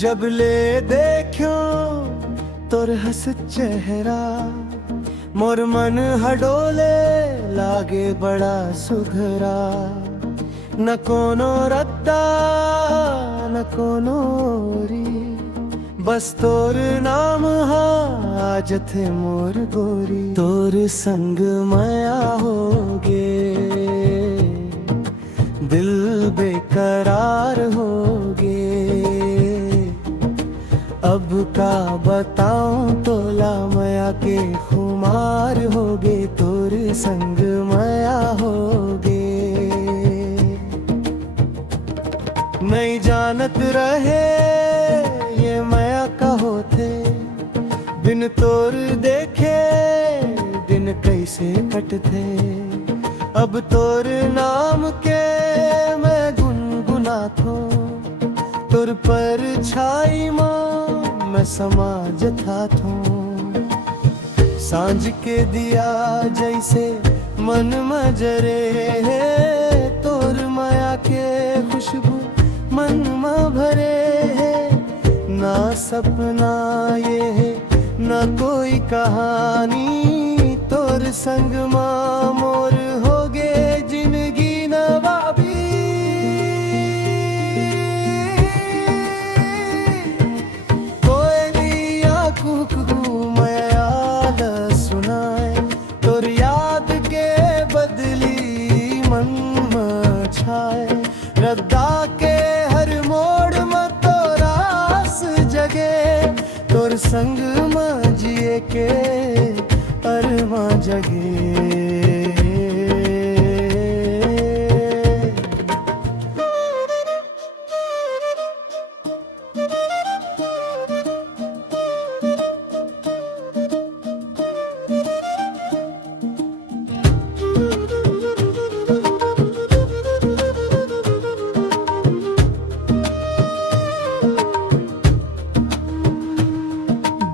जब ले देखो तोर हस चेहरा मोर मन हडोले लागे बड़ा सुघरा। न कोनो रद्दा न कोनो री बस तोर नाम आज थे मोर गोरी। तोर संग माया होगे दिल बेकरार होगे। अब का बताऊं तोला माया के खुमार होगे। तोर संग माया होगे नहीं जानत रहे ये माया का होते। बिन तोर देखे दिन कैसे कटते। अब तोर नाम के मैं गुनगुनाथो तोर पर छाई माँ मैं समाज था थो। सांझ के दिया जैसे मन मजरे है। तोर माया के खुशबू मन में भरे है। ना सपना ये है ना कोई कहानी। तोर संग माँ मोर होगे जिंदगी नवाबी। कोयलिया कुकू मयाल सुनाए तोर याद के बदली मन में छाए। रद्दा के हर मोड़ में तोरास जगे। तोर संग में जिए के अरमा जगे।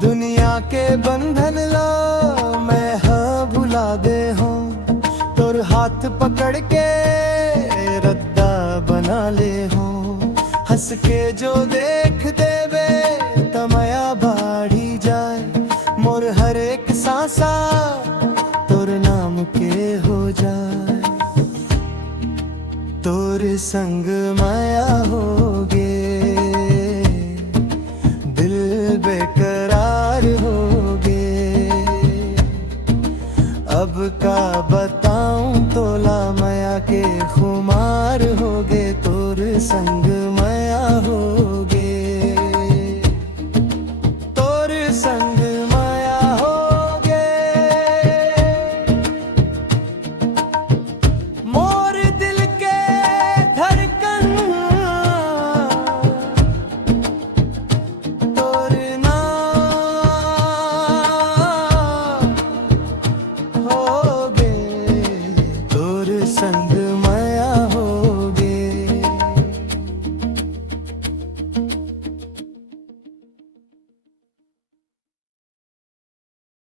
दुनिया के बंधन ला मैं हाँ भुला दे हूँ। तोर हाथ पकड़ के रद्दा बना ले हूँ। हंस के जो देख देवे तमया बाढ़ी जाए। मोर हर एक सांसा तोर नाम के हो जाए। तोर संग माया